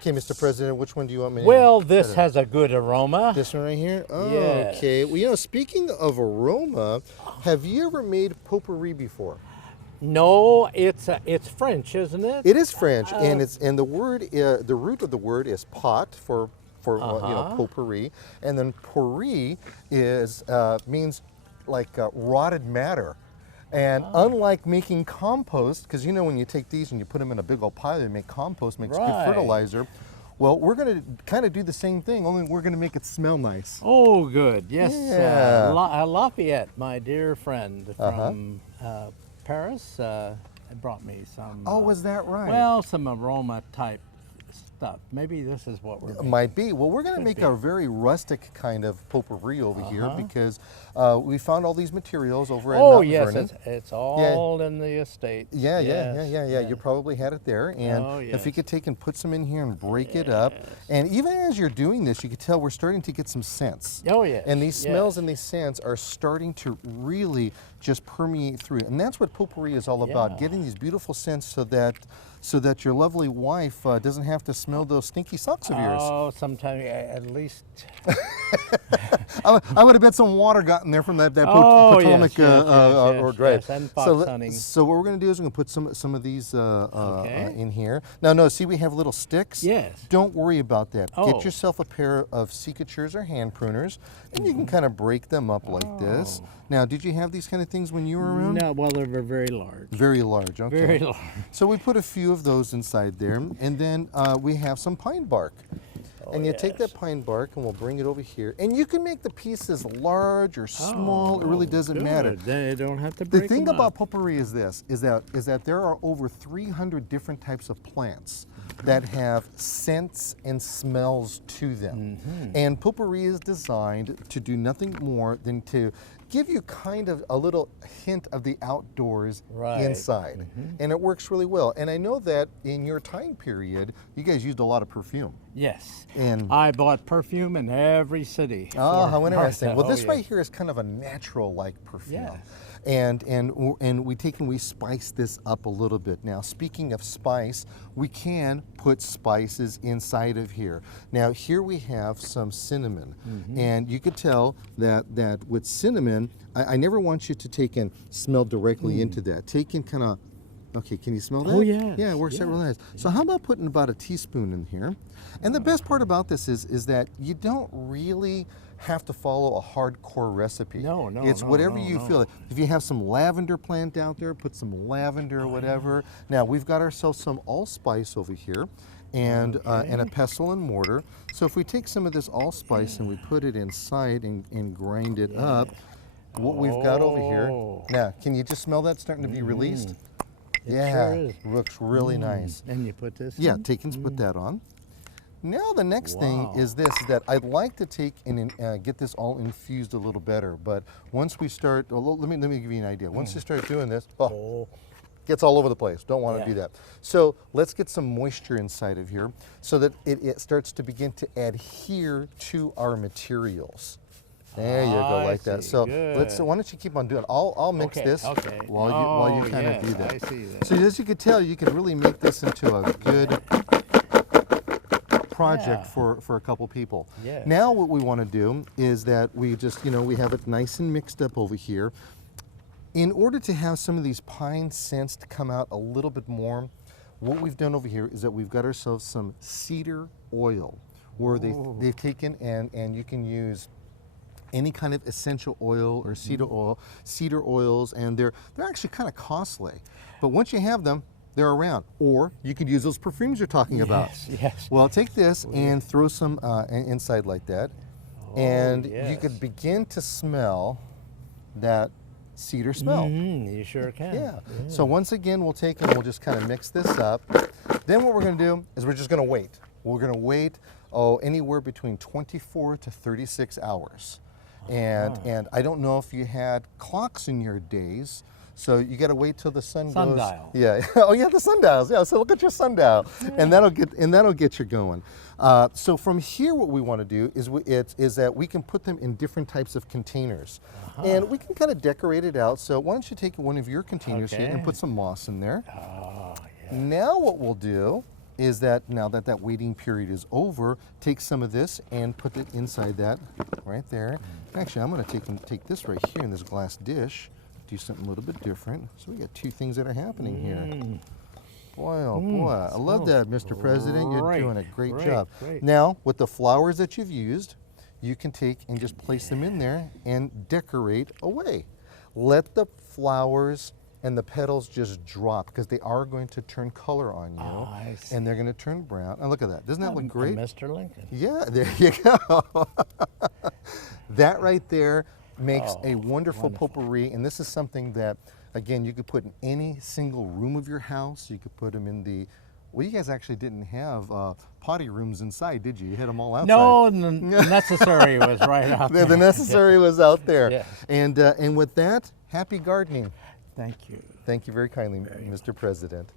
Okay, Mr. President, which one do you want me to? Well, this has a good aroma. This one right here? Oh, Yes. okay. Well, you know, speaking of aroma, have you ever made potpourri before? No, it's French, isn't it? It is French, and the word, the root of the word is pot for you know, potpourri, and then pourri is means like rotted matter. And unlike making compost, because you know when you take these and you put them in a big old pile, they make compost, makes good fertilizer. Well, we're going to kind of do the same thing, only we're going to make it smell nice. Oh, good. Yes. Yeah. Lafayette, my dear friend from Paris, brought me some. Oh, was that right? Well, some aroma type stuff. Maybe this is what we're making. Might be. Well, we're going to make a very rustic kind of potpourri over here because we found all these materials over at Mount Vernon. It's all in the estate. Yeah. You probably had it there. And if you could take and put some in here and break it up. And even as you're doing this, you could tell we're starting to get some scents. Oh, yes. And these smells and these scents are starting to really just permeate through. And that's what potpourri is all about, getting these beautiful scents so that your lovely wife doesn't have to smell those stinky socks of yours. Oh, sometimes at least. I would have bet some water got in there from that Potomac or drive. And fox hunting. So what we're going to do is we're going to put some of these in here. Now, no, see we have little sticks? Yes. Don't worry about that. Oh. Get yourself a pair of secateurs or hand pruners, and you can kind of break them up like this. Now, did you have these kind of things when you were around? No, well, they were very large. Very large, okay. Very large. So we put a few of those inside there, and then we have some pine bark. And you take that pine bark and we'll bring it over here. And you can make the pieces large or small, it really doesn't matter. They don't have to break The thing them about up. potpourri is this, is that there are over 300 different types of plants that have scents and smells to them. And potpourri is designed to do nothing more than to give you kind of a little hint of the outdoors inside. And it works really well. And I know that in your time period, you guys used a lot of perfume. Yes. And I bought perfume in every city. Oh, how interesting. Well, this yes. right here is kind of a natural-like perfume. Yeah. And we spice this up a little bit. Now, speaking of spice, we can put spices inside of here. Now, here we have some cinnamon, and you could tell that with cinnamon, I never want you to take and smell directly into that. Take and kind of, okay, can you smell that? Oh, yeah. Yeah, it works out really nice. So how about putting about a teaspoon in here? And the best part about this is that you don't really have to follow a hardcore recipe. No, it's whatever you feel. If you have some lavender plant out there, put some lavender or whatever. Now we've got ourselves some allspice over here, and a pestle and mortar. So if we take some of this allspice and we put it inside and grind it up, what we've got over here. Now, can you just smell that starting to be released? It yeah, sure is. Looks really nice. And you put this Yeah, in? take and put that on. Now the next thing is this, that I'd like to take and get this all infused a little better, but once we start, let me give you an idea. Once you start doing this, gets all over the place. Don't want to do that. So let's get some moisture inside of here so that it starts to begin to adhere to our materials. There you go, like that. So why don't you keep on doing it? I'll mix this while you kind of do that. I see that. So as you can tell, you can really make this into a good project for a couple people. Yes. Now what we want to do is that we just, we have it nice and mixed up over here. In order to have some of these pine scents to come out a little bit more, what we've done over here is that we've got ourselves some cedar oil, where they've taken and you can use any kind of essential oil or cedar oils, and they're actually kind of costly. But once you have them, they're around. Or you could use those perfumes you're talking about. Yes. Well, take this and throw some inside like that, and you could begin to smell that cedar smell. You sure can. Yeah. So once again, we'll take and we'll just kind of mix this up. Then what we're going to do is we're just going to wait. We're going to wait, anywhere between 24 to 36 hours. And I don't know if you had clocks in your days, so you got to wait till the sun goes. Sundial. Yeah. Oh yeah, the sundials. Yeah. So look at your sundial, and that'll get you going. So from here, what we want to do is that we can put them in different types of containers, and we can kind of decorate it out. So why don't you take one of your containers here and put some moss in there? Now what we'll do is that now that that waiting period is over, take some of this and put it inside that right there. Actually, I'm going to take this right here in this glass dish, do something a little bit different. So we got two things that are happening here. Boy, oh boy, I love that, Mr. President. You're doing a great job. Now, with the flowers that you've used, you can take and just place them in there and decorate away. Let the flowers and the petals just drop because they are going to turn color on you, and they're going to turn brown. And look at that. Doesn't that look great? Mr. Lincoln. Yeah, there you go. That right there makes a wonderful potpourri, and this is something that, again, you could put in any single room of your house. You could put them in the, well, you guys actually didn't have potty rooms inside, did you? You had them all outside. No, the necessary was right out there. The necessary was out there. Yeah. And with that, happy gardening. Thank you. Thank you very kindly, Mr. President.